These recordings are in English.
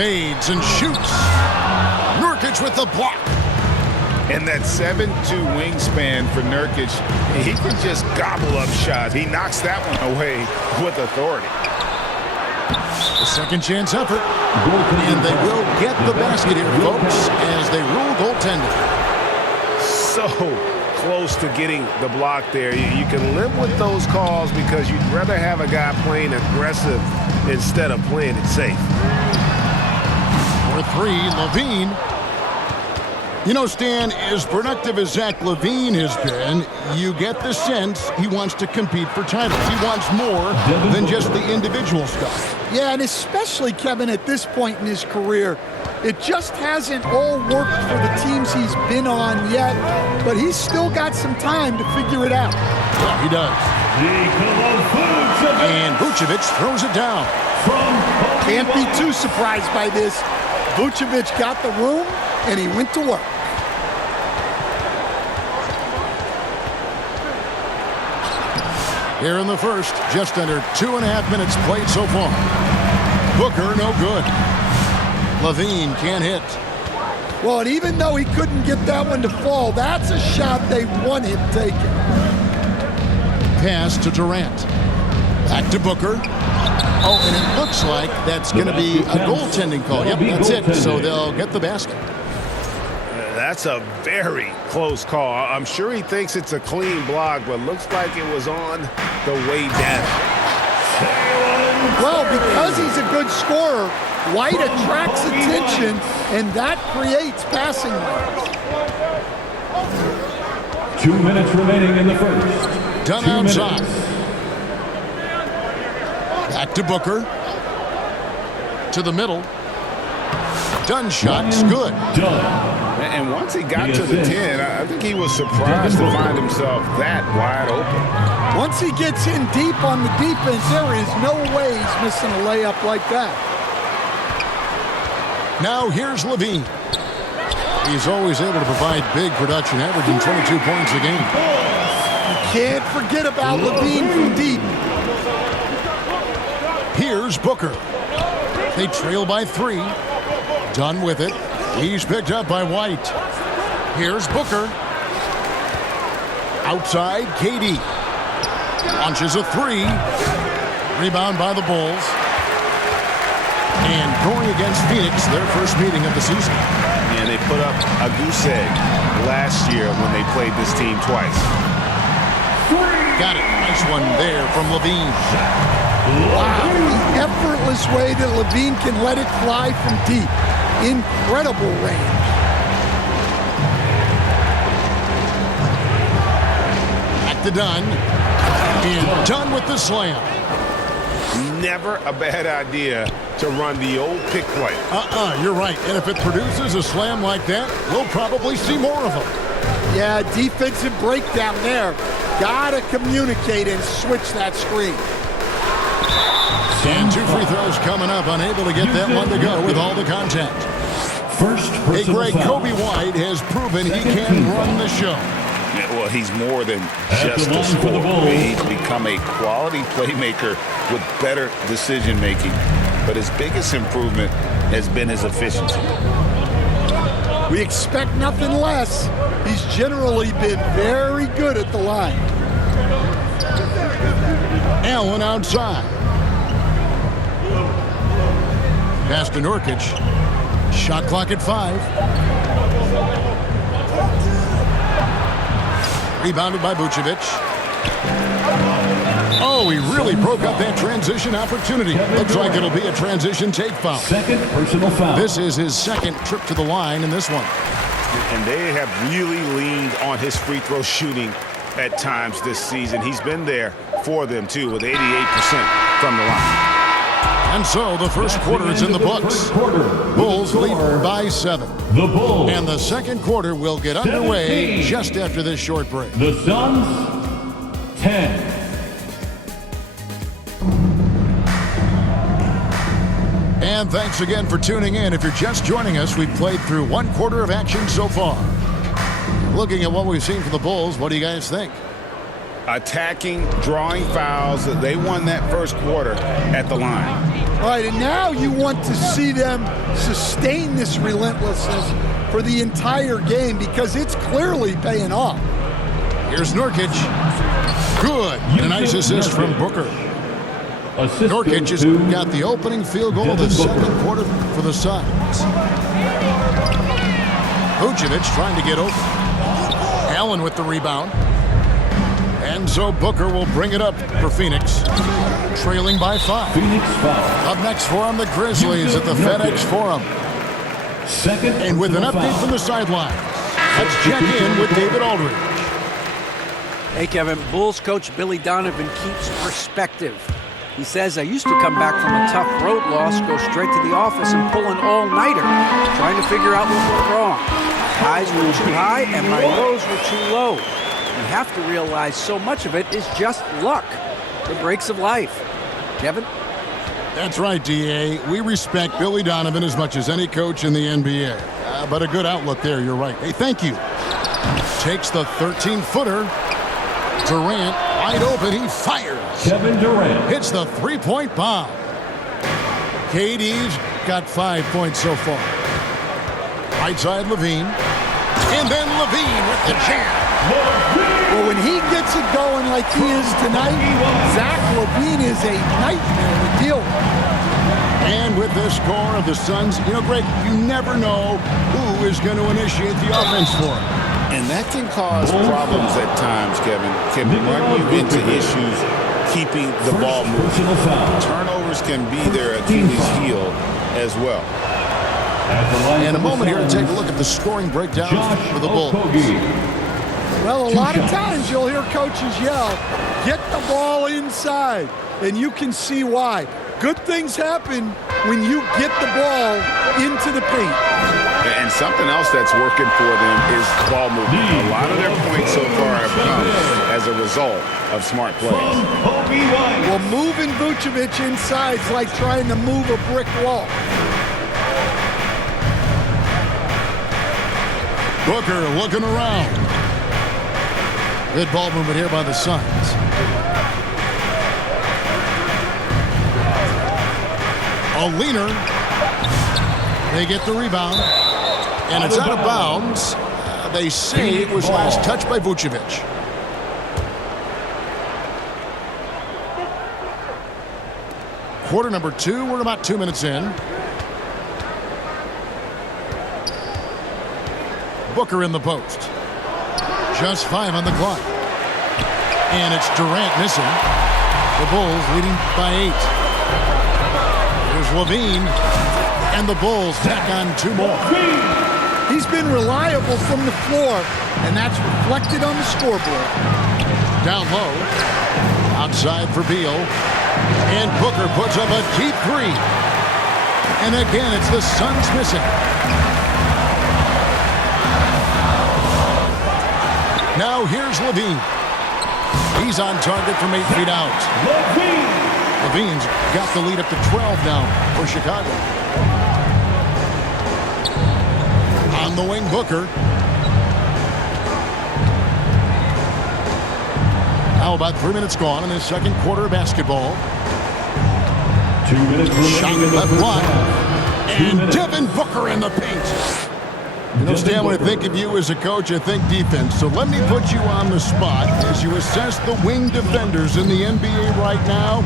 Fades and shoots. Nurkic with the block. And that 7'2" wingspan for Nurkic, he can just gobble up shots. He knocks that one away with authority. A second chance effort. And they will get the basket here, folks, as they rule goaltending. So close to getting the block there. You can live with those calls because you'd rather have a guy playing aggressive instead of playing it safe. For three, LaVine. You know, Stan, as productive as Zach LaVine has been, you get the sense he wants to compete for titles. He wants more than just the individual stuff. Yeah, and especially, Kevin, at this point in his career, it just hasn't all worked for the teams he's been on yet, but he's still got some time to figure it out. Yeah, he does. And Vucevic throws it down. Can't be too surprised by this. Vucevic got the room, and he went to work. Here in the first, just under 2.5 minutes played so far. Booker, no good. LaVine can't hit. Well, and even though he couldn't get that one to fall, that's a shot they want him taking. Pass to Durant. Back to Booker. Oh, and it looks like that's going to be a goaltending call. Yep, that's it. So they'll get the basket. That's a very close call. I'm sure he thinks it's a clean block, but looks like it was on the way down. Well, because he's a good scorer, White attracts attention, and that creates passing lanes. 2 minutes remaining in the first. Done outside. Back to Booker. To the middle. Done shot's good. And once he got to the 10, I think he was surprised to find himself that wide open. Once he gets in deep on the defense, there is no way he's missing a layup like that. Now here's LaVine. He's always able to provide big production, averaging 22 points a game. You can't forget about LaVine from deep. Here's Booker. They trail by 3. Done with it. He's picked up by White. Here's Booker. Outside, KD. Launches a 3. Rebound by the Bulls. And going against Phoenix, their first meeting of the season. And they put up a goose egg last year when they played this team twice. Got it. Nice one there from LaVine. Wow, the effortless way that LaVine can let it fly from deep. Incredible range. Back to Dunn. And Dunn with the slam. Never a bad idea to run the old pick play. You're right. And if it produces a slam like that, we'll probably see more of them. Yeah, defensive breakdown there. Gotta communicate and switch that screen. And 2 free throws coming up. Unable to get that one to go with all the contact. Hey, Greg, Kobe White has proven he can run the show. Yeah, well, he's more than just a scorer. He's become a quality playmaker with better decision-making. But his biggest improvement has been his efficiency. We expect nothing less. He's generally been very good at the line. Allen outside. Pass to Nurkic. Shot clock at 5. Rebounded by Vucevic. Oh, he really broke up that transition opportunity. Looks like it'll be a transition take foul. Second personal foul. This is his second trip to the line in this one. And they have really leaned on his free throw shooting at times this season. He's been there for them, too, with 88% from the line. And so the first quarter is in the books. Bulls lead by 7. The Bulls. And the second quarter will get underway just after this short break. The Suns, 10. And thanks again for tuning in. If you're just joining us, we've played through 1 quarter of action so far. Looking at what we've seen from the Bulls, what do you guys think? attacking, drawing fouls. They won that first quarter at the line. All right, and now you want to see them sustain this relentlessness for the entire game because it's clearly paying off. Here's Nurkic. Good. And a nice assist from Booker. Nurkic has got the opening field goal of the second quarter for the Suns. Vucevic trying to get open. Allen with the rebound. And so Booker will bring it up for Phoenix, trailing by 5. Phoenix foul. Up next for them, the Grizzlies at the FedEx Forum. Second And with an update from the sideline, let's check in with David Aldridge. Hey, Kevin. Bulls coach Billy Donovan keeps perspective. He says, I used to come back from a tough road loss, go straight to the office and pull an all-nighter, trying to figure out what went wrong. My highs were too high and my lows were too low. You have to realize so much of it is just luck, the breaks of life. Kevin? That's right, D.A. We respect Billy Donovan as much as any coach in the NBA. But a good outlook there, you're right. Hey, thank you. Takes the 13-footer. Durant, wide open, he fires. Kevin Durant. Hits the three-point bomb. KD's got 5 points so far. Right side, LaVine. And then LaVine with the jam. Well, when he gets it going like he is tonight, Zach LaVine is a nightmare to deal with. And with this score of the Suns, you know, Greg, you never know who is going to initiate the offense for him. And that can cause problems at times, Kevin. Can run you into issues keeping the ball moving. Turnovers can be their Achilles heel as well. In a moment here to take a look at the scoring breakdown for the Bulls. Well, a lot of times you'll hear coaches yell, get the ball inside, and you can see why. Good things happen when you get the ball into the paint. And something else that's working for them is ball movement. A lot of their points so far have come as a result of smart plays. Well, moving Vucevic inside is like trying to move a brick wall. Booker looking around. Good ball movement here by the Suns. A leaner. They get the rebound. And it's out of bounds. They say it was last touched by Vucevic. Quarter number 2. We're about 2 minutes in. Booker in the post. Just 5 on the clock. And it's Durant missing. The Bulls leading by 8. Here's LaVine. And the Bulls tack on 2 more. He's been reliable from the floor, and that's reflected on the scoreboard. Down low. Outside for Beal. And Booker puts up a deep 3. And again, it's the Suns missing. Now here's LaVine. He's on target from 8 feet out. LaVine's got the lead up to 12 now for Chicago. On the wing, Booker. Now about 3 minutes gone in this second quarter of basketball. 2 minutes remaining in the first block. half. And Devin Booker in the paint. You know, Stan, when I think of you as a coach, I think defense. So let me put you on the spot as you assess the wing defenders in the NBA right now.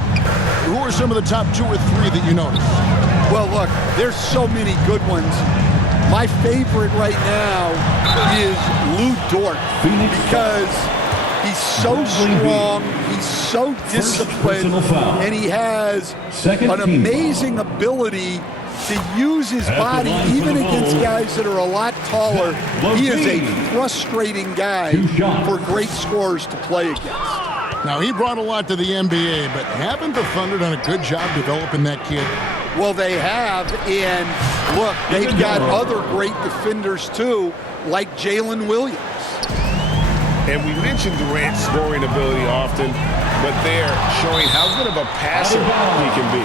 Who are some of the top 2 or 3 that you notice? Well, look, there's so many good ones. My favorite right now is Lou Dort because he's so strong, he's so disciplined, and he has an amazing ability to use his body even against guys that are a lot taller. He is a frustrating guy for great scorers to play against. Now, he brought a lot to the NBA, but haven't the Thunder done a good job developing that kid? Well, they have, and look, they've got other great defenders too, like Jalen Williams. And we mentioned Durant's scoring ability often, but they're showing how good of a passer he can be.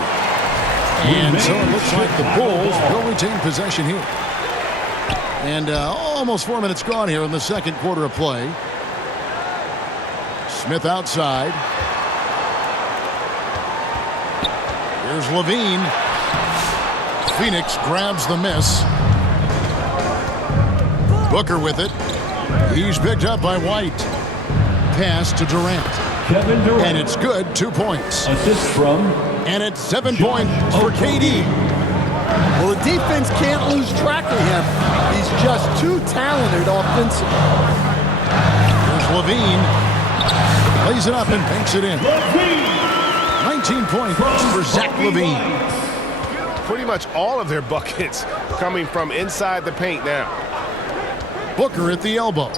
And so it looks like the Bulls will retain possession here. And almost 4 minutes gone here in the second quarter of play. Smith outside. Here's Levine. Phoenix grabs the miss. Booker with it. He's picked up by White. Pass to Durant. Kevin Durant. And it's good, 2 points. Assist from. And it's 7 points for KD. Well, the defense can't lose track of him. He's just too talented offensively. Here's Levine. Plays it up and banks it in. 19 points for Zach Levine. Pretty much all of their buckets coming from inside the paint now. Booker at the elbow.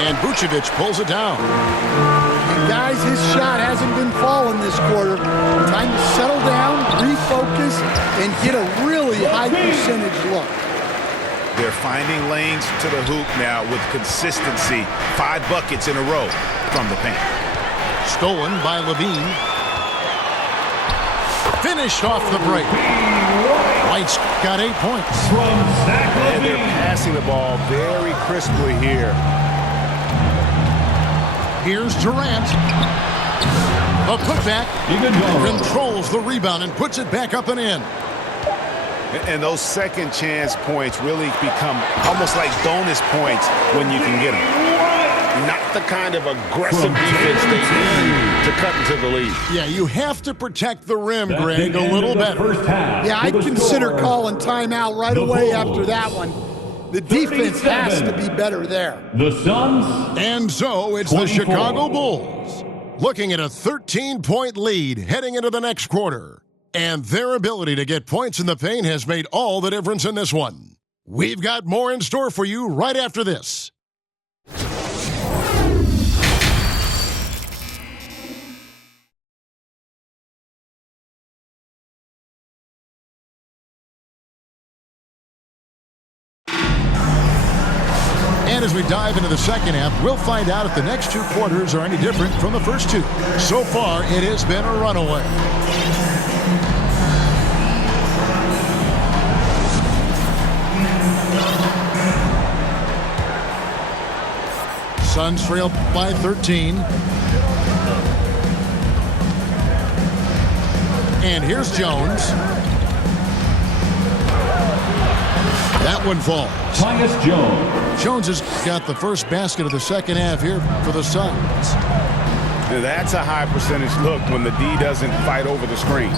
And Vucevic pulls it down. And guys, his shot hasn't been falling this quarter. Time to settle down, refocus, and get a really high percentage look. They're finding lanes to the hoop now with consistency. 5 buckets in a row from the paint. Stolen by Levine. Finished off the break. White's got 8 points. And they're passing the ball very crisply here. Here's Durant. A putback. Controls the rebound and puts it back up and in. And those second chance points really become almost like bonus points when you can get them. Not the kind of aggressive defense they need to cut into the lead. Yeah, you have to protect the rim, Greg, a little better. Yeah, I'd consider calling timeout right away after that one. The defense has to be better there. The Suns. And so it's 24. the Chicago Bulls looking at a 13-point lead heading into the next quarter. And their ability to get points in the paint has made all the difference in this one. We've got more in store for you right after this. And as we dive into the second half, we'll find out if the next 2 quarters are any different from the first 2. So far, it has been a runaway. Suns trail by 13. And here's Jones. That one falls. Tyus Jones. Jones has got the first basket of the second half here for the Suns. That's a high percentage look when the D doesn't fight over the screen.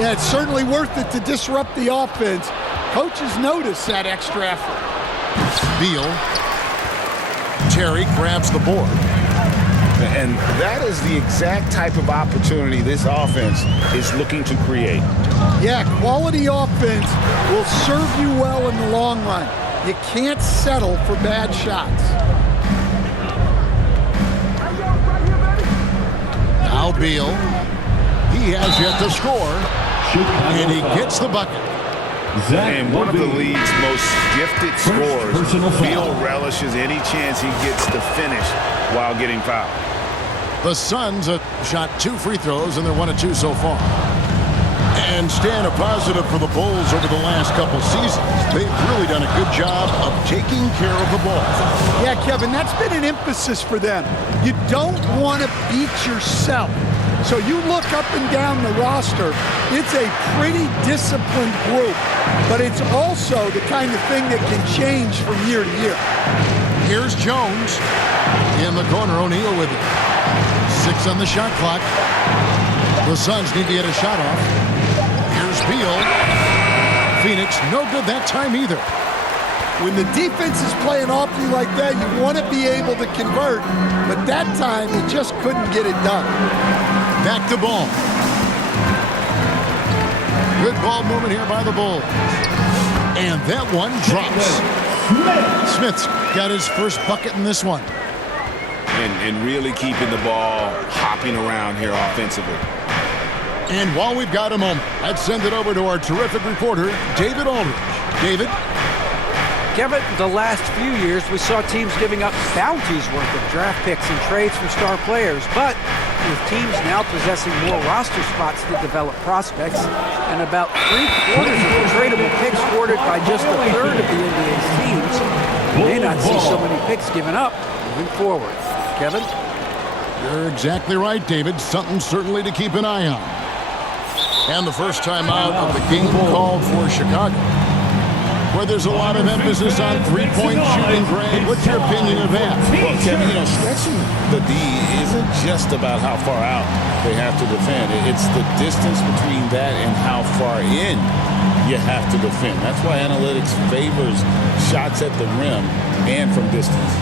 Yeah, it's certainly worth it to disrupt the offense. Coaches notice that extra effort. Beal. Terry grabs the board. And that is the exact type of opportunity this offense is looking to create. Yeah, quality offense will serve you well in the long run. You can't settle for bad shots. Now Beal. He has yet to score. And he gets the bucket. And one of the league's most gifted scorers, Beal relishes any chance he gets to finish while getting fouled. The Suns have shot 2 free throws, and they're 1 of 2 so far. And staying a positive for the Bulls over the last couple seasons. They've really done a good job of taking care of the ball. Yeah, Kevin, that's been an emphasis for them. You don't want to beat yourself. So you look up and down the roster, it's a pretty disciplined group, but it's also the kind of thing that can change from year to year. Here's Jones in the corner. O'Neal with it. 6 on the shot clock. The Suns need to get a shot off. Here's Beal. Phoenix, no good that time either. When the defense is playing off you like that, you want to be able to convert, but that time you just couldn't get it done. Back to ball. Good ball movement here by the Bulls. And that one drops. Smith's got his first bucket in this one. And really keeping the ball hopping around here offensively. And while we've got a moment, let's send it over to our terrific reporter, David Aldridge. David? Kevin, the last few years we saw teams giving up bounties worth of draft picks and trades for star players, but with teams now possessing more roster spots to develop prospects, and about 3/4 of the tradable picks ordered by just a third of the NBA's teams, we may not see so many picks given up moving forward. Kevin? You're exactly right, David. Something certainly to keep an eye on. And the first time out of the game called for Chicago, where there's a lot of emphasis on three-point shooting. Greg, what's your opinion of that? Well, Kevin, stretching the D isn't just about how far out they have to defend. It's the distance between that and how far in you have to defend. That's why analytics favors shots at the rim and from distance.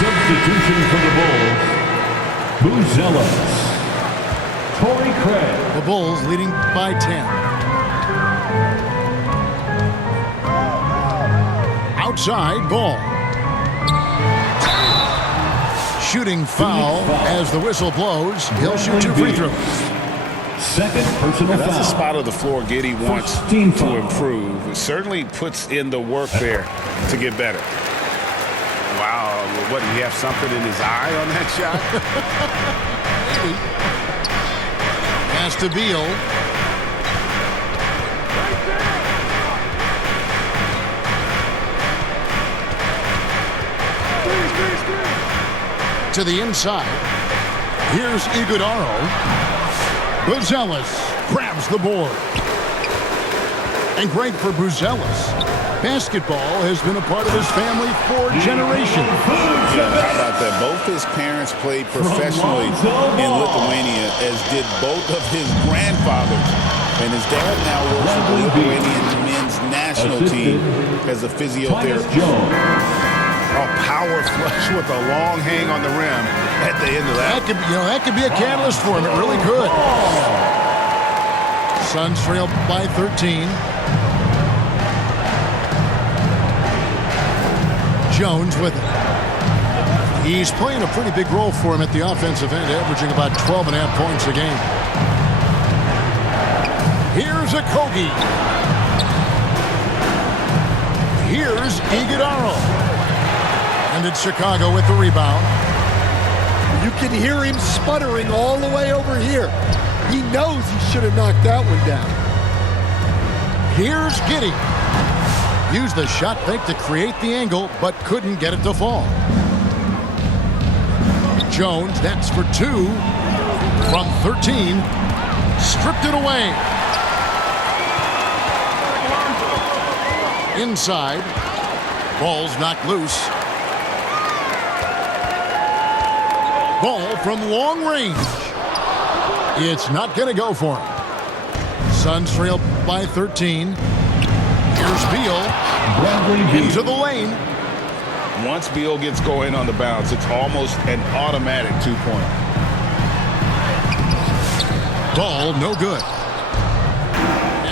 Substitution for the Bulls. Buzelis. Torrey Craig. The Bulls leading by 10. Outside ball. Shooting foul as the whistle blows. He'll shoot 2 free throws. Second personal That's foul. a spot of the floor Giddey wants team to foul. improve. It certainly puts in the work there to get better. Wow, what, did he have something in his eye on that shot? Pass to Beal. To the inside. Here's Iguodaro. Buzelis grabs the board. And great for Buzelis. Basketball has been a part of his family for generations. Yeah, how about that? Both his parents played professionally in Lithuania, as did both of his grandfathers. And his dad now works for the Lithuanian men's national team as a physiotherapist. A power flush with a long hang on the rim at the end of that. That could be a catalyst for him. It really could. Suns trail by 13. Jones with it. He's playing a pretty big role for him at the offensive end, averaging about 12.5 points a game. Here's Okogie. Here's Iguodaro. And it's Chicago with the rebound. You can hear him sputtering all the way over here. He knows he should have knocked that one down. Here's Giddey. Used the shot fake to create the angle, but couldn't get it to fall. Jones, that's for 2 from 13. Stripped it away. Inside. Ball's knocked loose. Ball from long range. It's not going to go for him. Suns trail by 13. Here's Beal into the lane. Once Beal gets going on the bounce, it's almost an automatic 2-point. Ball no good.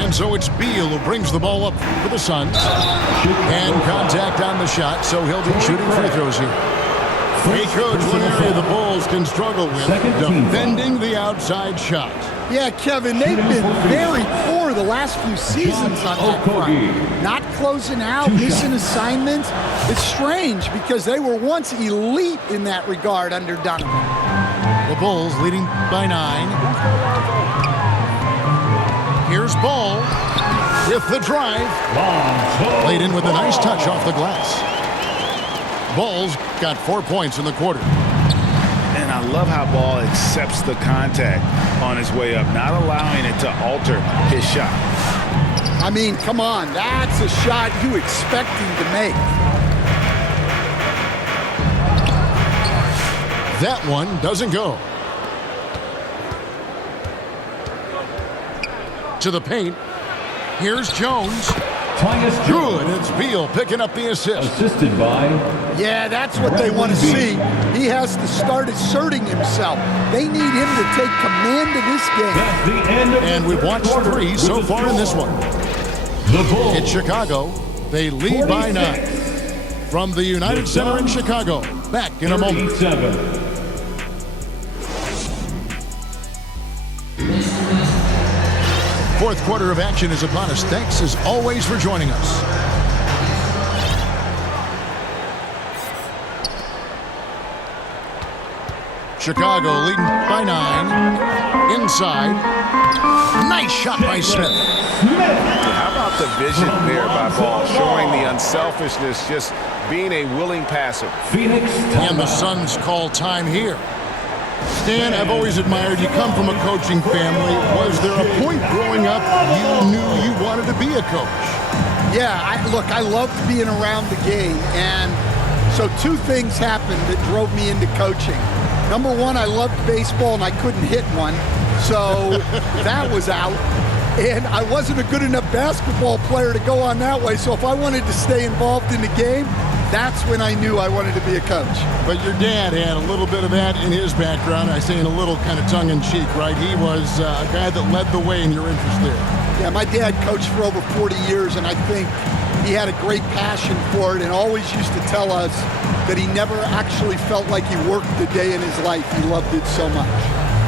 And so it's Beal who brings the ball up for the Suns. And contact on the shot, so he'll be shooting free throws here. Hey, Coach, one area the Bulls can struggle with, defending the outside shot. Yeah, Kevin, they've been very poor the last few seasons on that front. Not closing out, missing assignments. It's strange because they were once elite in that regard under Donovan. The Bulls leading by 9. Here's Ball with the drive. Laid in with a nice touch off the glass. Ball's got 4 points in the quarter. And I love how Ball accepts the contact on his way up, not allowing it to alter his shot. I mean, come on, that's a shot you expect him to make. That one doesn't go. To the paint. Here's Jones. Good. It's Beal picking up the assist. Assisted by. Yeah, that's what they want to see. He has to start asserting himself. They need him to take command of this game. That's the end of And we've watched 3 so far in this one. The Bulls. In Chicago, they lead by 9. From the United Center in Chicago. Back in a moment. 37. Fourth quarter of action is upon us. Thanks as always for joining us. Chicago leading by 9. Inside. Nice shot by Smith. How about the vision there by Ball, showing the unselfishness, just being a willing passer. Phoenix And the Suns call time here. Stan, I've always admired you. Come from a coaching family. Was there a point growing up you knew you wanted to be a coach? Yeah, I loved being around the game, and so two things happened that drove me into coaching. Number one, I loved baseball, and I couldn't hit one, so that was out. And I wasn't a good enough basketball player to go on that way, so if I wanted to stay involved in the game, that's when I knew I wanted to be a coach. But your dad had a little bit of that in his background. I say in a little kind of tongue-in-cheek, right? He was a guy that led the way in your interest there. Yeah, my dad coached for over 40 years, and I think he had a great passion for it and always used to tell us that he never actually felt like he worked a day in his life. He loved it so much.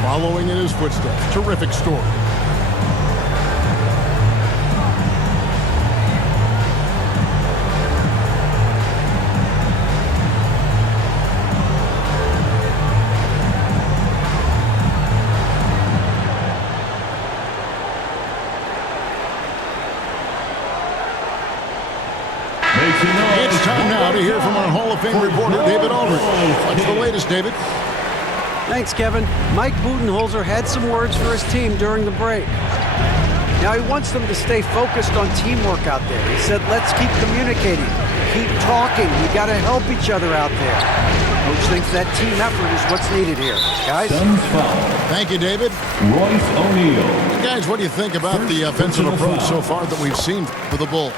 Following in his footsteps. Terrific story. It's time now to hear from our Hall of Fame reporter, David Aldridge. What's the latest, David? Thanks, Kevin. Mike Budenholzer had some words for his team during the break. Now, he wants them to stay focused on teamwork out there. He said, let's keep communicating, keep talking. We got to help each other out there. Coach thinks that team effort is what's needed here. Guys? Suns foul. Thank you, David. Royce O'Neal. Guys, what do you think about the offensive approach so far that we've seen for the Bulls?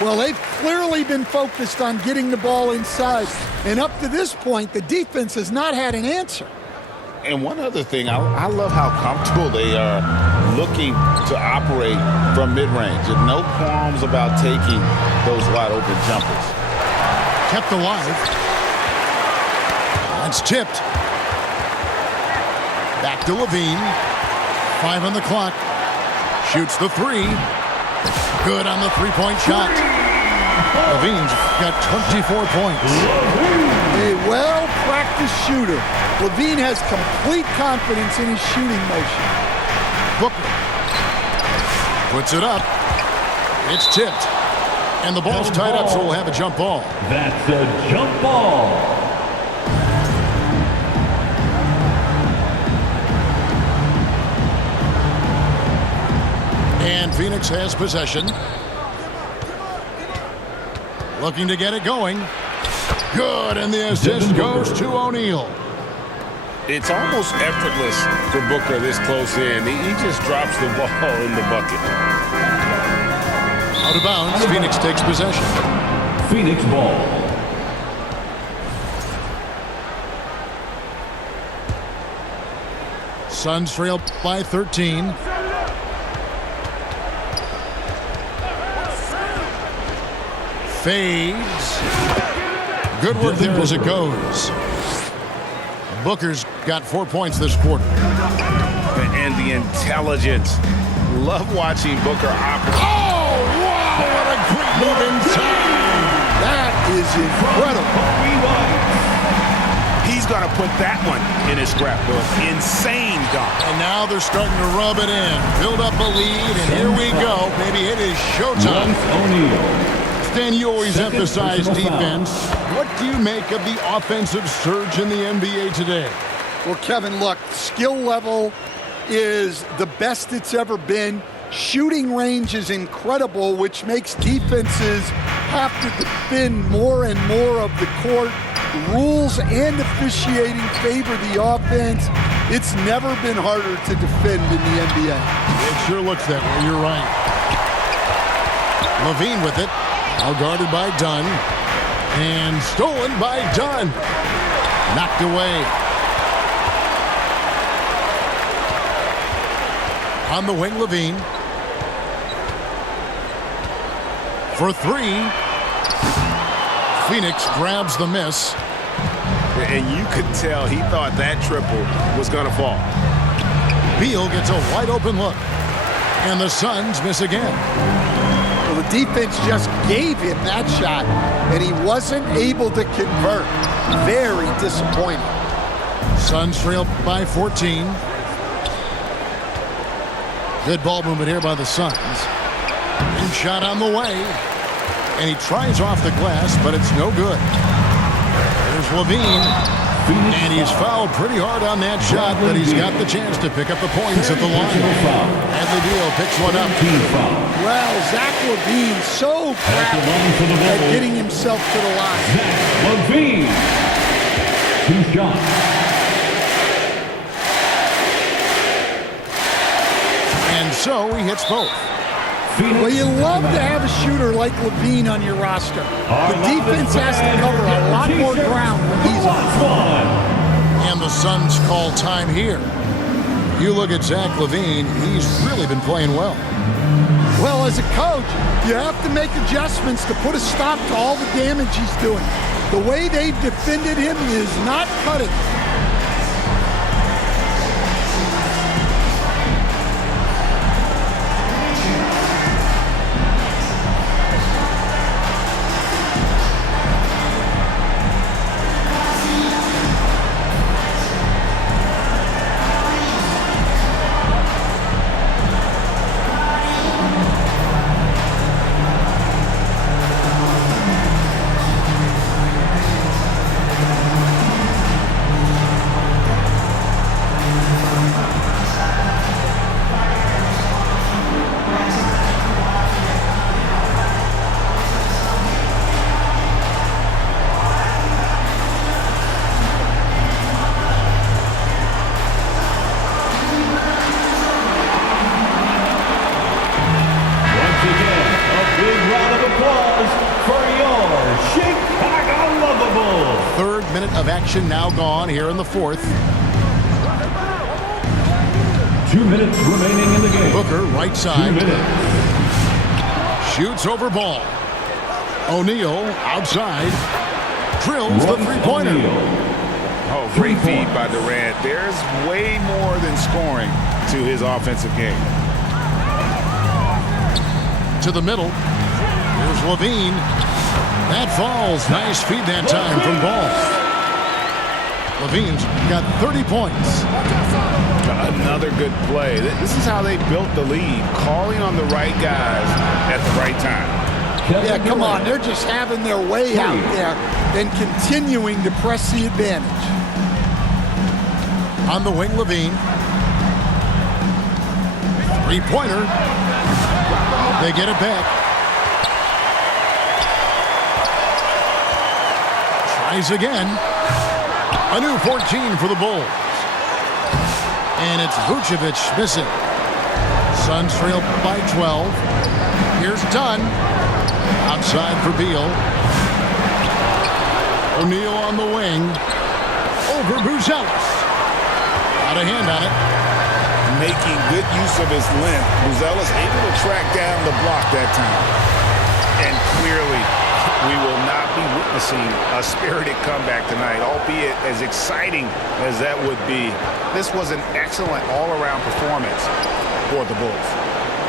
Well, they've clearly been focused on getting the ball inside. And up to this point, the defense has not had an answer. And one other thing, I love how comfortable they are looking to operate from mid-range. And no qualms about taking those wide-open jumpers. Kept alive. That's tipped. Back to Levine. 5 on the clock. Shoots the 3. Good on the three-point shot. Levine's got 24 points. A well-practiced shooter. Levine has complete confidence in his shooting motion. Booker puts it up. It's tipped. And the ball's tied up, so we'll have a jump ball. That's a jump ball. And Phoenix has possession. Looking to get it going. Good, and the assist goes to O'Neal. It's almost effortless for Booker this close in. He just drops the ball in the bucket. Out of bounds, Phoenix takes possession. Phoenix ball. Suns trail by 13. Fades. Good work there as it goes. Booker's got 4 points this quarter. And the intelligence. Love watching Booker operate. Oh, wow, what a great move inside. That is incredible. He's going to put that one in his scrapbook. Insane dunk. And now they're starting to rub it in. Build up a lead, and here we go. Maybe it is showtime. Royce O'Neal. Stan, you always Second emphasize personal defense. What do you make of the offensive surge in the NBA today? Well, Kevin, look, skill level is the best it's ever been. Shooting range is incredible, which makes defenses have to defend more and more of the court. Rules and officiating favor the offense. It's never been harder to defend in the NBA. It sure looks that way. You're right. Levine with it. Now guarded by Dunn. And stolen by Dunn. Knocked away. On the wing, Levine. For 3. Phoenix grabs the miss. And you could tell he thought that triple was going to fall. Beal gets a wide open look. And the Suns miss again. Well, the defense just gave him that shot, and he wasn't able to convert. Very disappointing. Suns trail by 14. Good ball movement here by the Suns. And shot on the way. And he tries off the glass, but it's no good. Here's Levine. And he's fouled pretty hard on that shot, but he's got the chance to pick up the points at the line. Bradley Beal picks one up. Well, Zach LaVine so proud at getting himself to the line. Zach LaVine. 2 shots. And so he hits both. Well, you love to have a shooter like LaVine on your roster. The defense has to cover a lot more ground when he's on. And the Suns call time here. You look at Zach LaVine, he's really been playing well. Well, as a coach, you have to make adjustments to put a stop to all the damage he's doing. The way they've defended him is not cutting. Now gone here in the fourth. 2 minutes remaining in the game. Booker, right side. 2 minutes. Shoots over ball. O'Neal outside. Drills the three-pointer. Oh, great feed by Durant. There's way more than scoring to his offensive game. To the middle. Here's Levine. That falls. Nice feed that time from Ball. Levine's got 30 points. Another good play. This is how they built the lead, calling on the right guys at the right time. Yeah, come on. They're just having their way out there and continuing to press the advantage. On the wing, Levine. Three-pointer. They get it back. Tries again. A new 14 for the Bulls. And it's Vucevic missing. Suns trail by 12. Here's Dunn. Outside for Beal. O'Neal on the wing. Over Buzelis. Out of hand on it. Making good use of his length. Buzelis able to track down the block that time. And clearly, we will not be witnessing a spirited comeback tonight, albeit as exciting as that would be. This was an excellent all-around performance for the Bulls.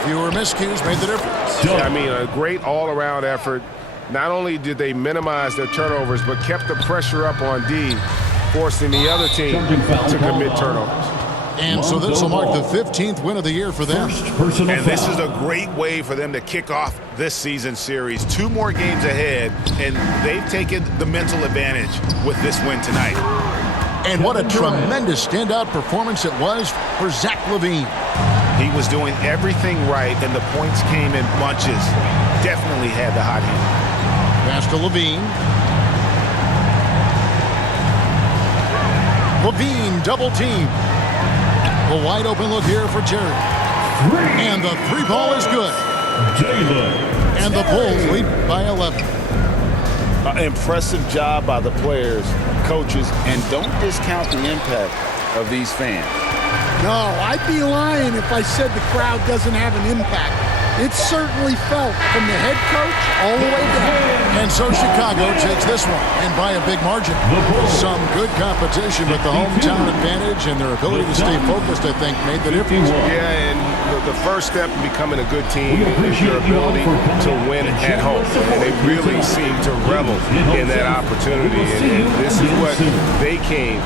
Fewer miscues made the difference. I mean, a great all-around effort. Not only did they minimize their turnovers, but kept the pressure up on D, forcing the other team to commit turnovers. And so this will mark the 15th win of the year for them. And this is a great way for them to kick off this season series. 2 more games ahead, and they've taken the mental advantage with this win tonight. And what a tremendous standout performance it was for Zach LaVine. He was doing everything right, and the points came in bunches. Definitely had the hot hand. Pass to LaVine. LaVine double team. A wide open look here for Jerry. And the 3-ball is good. And the Bulls lead by 11. Impressive job by the players, coaches, and don't discount the impact of these fans. No, I'd be lying if I said the crowd doesn't have an impact. It's certainly felt from the head coach all the way down. And so Chicago takes this one, and by a big margin. Some good competition, but the hometown advantage and their ability to stay focused, I think, made the difference. Yeah, and the first step in becoming a good team is your ability to win at home. And they really seem to revel in that opportunity, and this is what they came